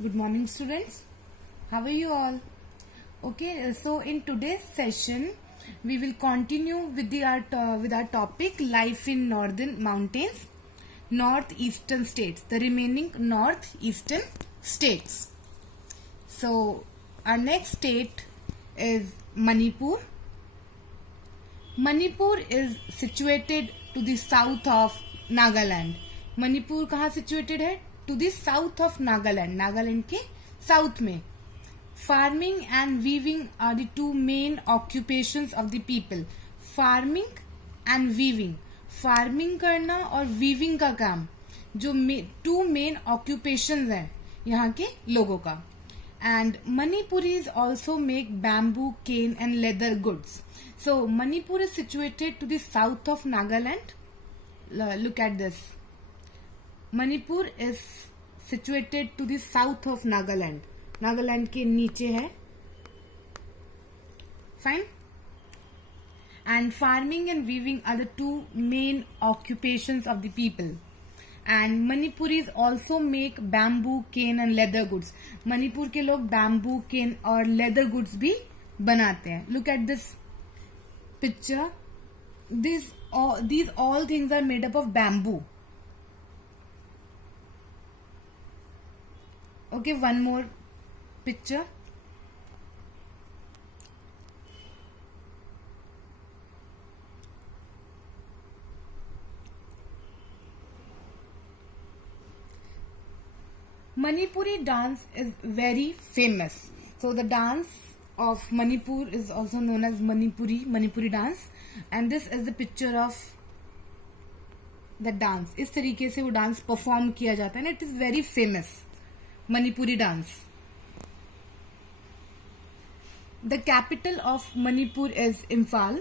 Good morning, students. How are you all? Okay, so in today's session, we will continue with our topic life in northern mountains, northeastern states, the remaining northeastern states. So our next state is Manipur. Manipur is situated to the south of Nagaland. Manipur कहाँ situated है? To the south of Nagaland. Nagaland के south में. Farming and weaving are the two main occupations of the people. Farming and weaving, farming करना और weaving का काम, जो to main occupations है यहाँ के लोगों का. And Manipuris also make bamboo, cane and leather goods. So Manipur is situated to the south of Nagaland. Look at this. Manipur is situated to the south of Nagaland. Nagaland के नीचे है. Fine. And farming and weaving are the two main occupations of the people. And Manipuris also make bamboo, cane and leather goods. Manipur के लोग bamboo, केन और leather goods भी बनाते हैं. Look at this picture. These all things are made up of bamboo. Okay, one more picture. Manipuri dance is very famous. So the dance of Manipur is also known as Manipuri dance, and this is the picture of the dance. इस तरीके से वो dance perform किया जाता है ना. It is very famous, Manipuri dance. The capital of Manipur is Imphal.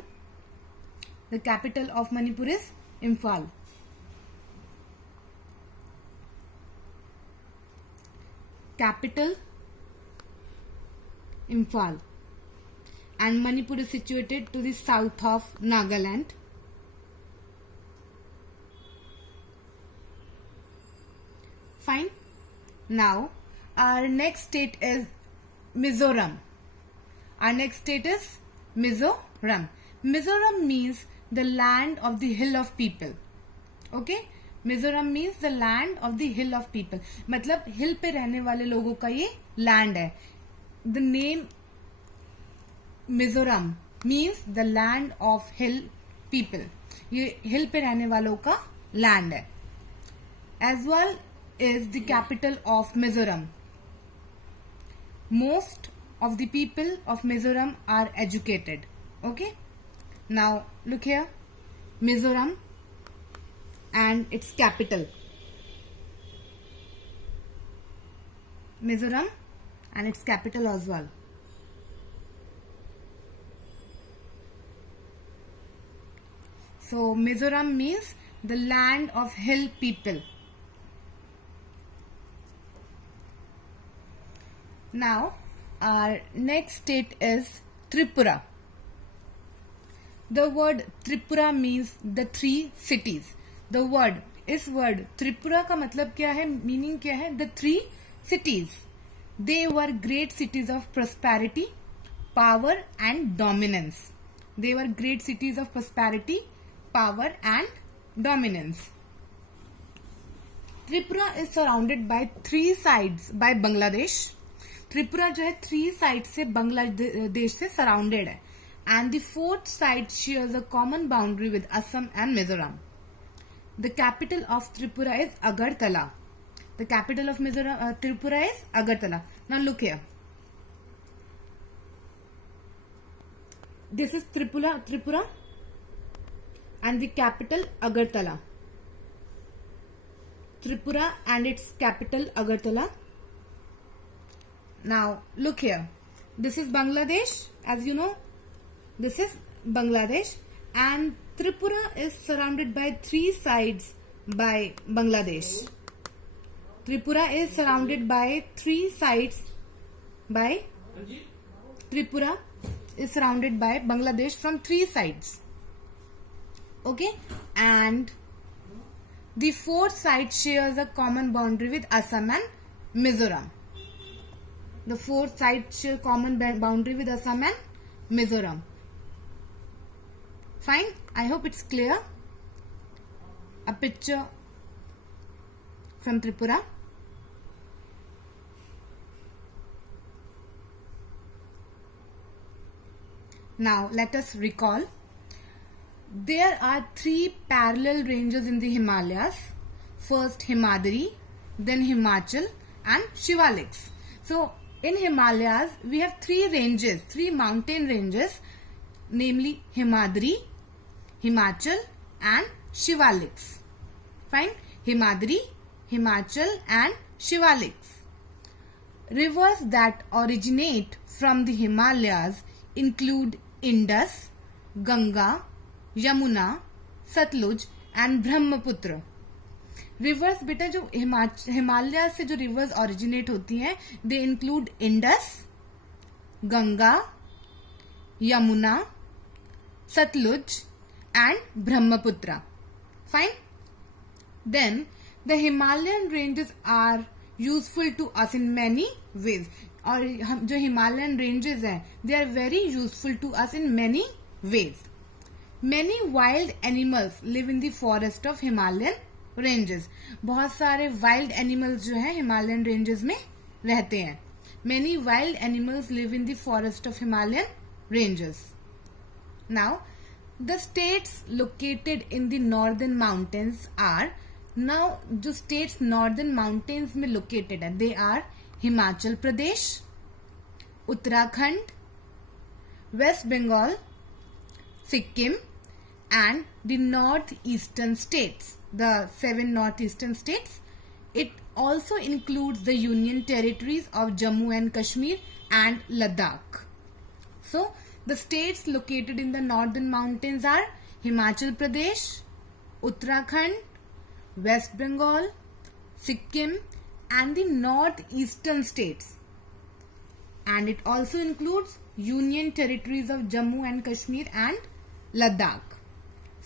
The capital of Manipur is Imphal. Capital Imphal. And Manipur is situated to the south of Nagaland. Fine. Now our next state is Mizoram. Our next state is Mizoram. Mizoram means the land of the hill of people. Okay, Mizoram means the land of the hill of people. मतलब हिल पे रहने वाले लोगों का ये land है. The name Mizoram means the land of hill people. ये हिल पे रहने वालों का लैंड है. As well is the capital of Mizoram. Most of the people of Mizoram are educated. Okay, now look here. Mizoram and its capital. Mizoram and its capital as well. So Mizoram means the land of hill people. Now our next state is Tripura. The word Tripura means the three cities. The word, इस word Tripura का मतलब क्या है, meaning क्या है? The three cities. They were great cities of prosperity, power and dominance. They were great cities of prosperity, power and dominance. Tripura is surrounded by three sides by Bangladesh. Tripura जो है 3 side से बांग्लादेश से surrounded है. And the 4th side shares a common boundary with Assam and Mizoram. The capital of Tripura is Agartala. The capital of Tripura is Agartala. Now look here. This is Tripura and the capital Agartala. Tripura and it's capital Agartala. Now look here. This is Bangladesh. As you know, this is Bangladesh, and Tripura is surrounded by 3 sides by Bangladesh. Tripura is surrounded by 3 sides by Tripura is surrounded by Bangladesh from 3 sides. Okay, and the 4th side shares a common boundary with Assam and Mizoram. The four sides share common boundary with Assam and Mizoram. Fine. I hope it's clear. A picture from Tripura. Now let us recall. There are three parallel ranges in the Himalayas. First Himadri, then Himachal and Shivaliks. So in Himalayas we have three ranges, three mountain ranges, namely Himadri, Himachal and Shivaliks. Fine. Himadri, Himachal and Shivaliks. Rivers that originate from the Himalayas include Indus, Ganga, Yamuna, Satluj and Brahmaputra. Rivers बेटा जो हिमालय से जो rivers originate होती हैं, they include Indus, Ganga, Yamuna, Satluj and Brahmaputra. Fine. Then the Himalayan ranges are useful to us in many ways. और हम जो Himalayan ranges हैं, they are very useful to us in many ways. Many wild animals live in the forest of Himalayan ranges. बहुत सारे wild animals जो हैं Himalayan ranges में रहते हैं. Many wild animals live in the forest of Himalayan ranges. Now the states located in the northern mountains are. Now जो states northern mountains में located है, they are Himachal Pradesh, Uttarakhand, West Bengal, Sikkim and the northeastern states, the 7 northeastern states. It also includes the union territories of Jammu and Kashmir and Ladakh. So the states located in the northern mountains are Himachal Pradesh, Uttarakhand, West Bengal, Sikkim and the northeastern states. And it also includes union territories of Jammu and Kashmir and Ladakh.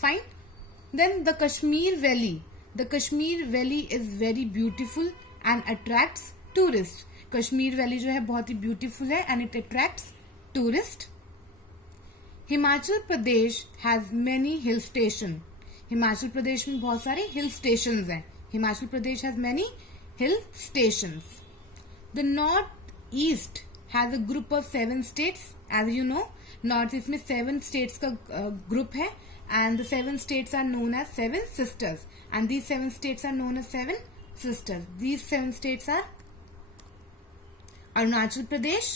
Fine. Then the Kashmir Valley. The Kashmir Valley is very beautiful and attracts tourists. Kashmir Valley जो है बहुत ही beautiful है and it attracts tourists. Himachal Pradesh has many hill stations. Himachal Pradesh में बहुत सारे hill stations हैं. Himachal Pradesh has many hill stations. The northeast has a group of 7 states. As you know, northeast में 7 states का group है. And the 7 states are known as 7 sisters. And these 7 states are known as 7 sisters. These 7 states are Arunachal Pradesh,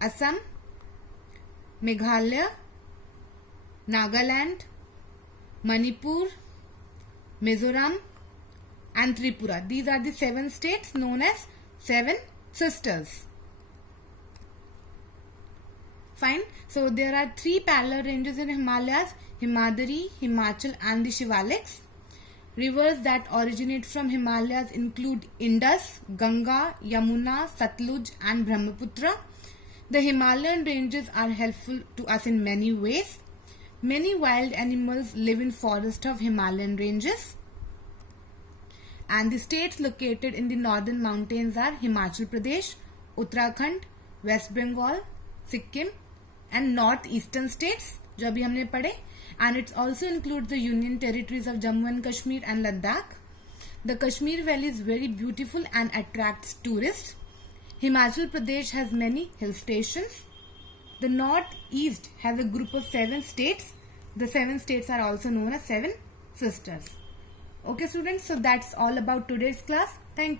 Assam, Meghalaya, Nagaland, Manipur, Mizoram and Tripura. These are the 7 states known as 7 sisters. Fine. So there are 3 parallel ranges in Himalayas: Himadri, Himachal and the Shivaliks. Rivers that originate from Himalayas include Indus, Ganga, Yamuna, Satluj and Brahmaputra. The Himalayan ranges are helpful to us in many ways. Many wild animals live in forest of Himalayan ranges. And the states located in the northern mountains are Himachal Pradesh, Uttarakhand, West Bengal, Sikkim and northeastern states जो अभी हमने पढ़े. And it also includes the union territories of Jammu and Kashmir and Ladakh. The Kashmir Valley is very beautiful and attracts tourists. Himachal Pradesh has many hill stations. The northeast has a group of 7 states. The 7 states are also known as 7 sisters. Okay students, so that's all about today's class. Thank you.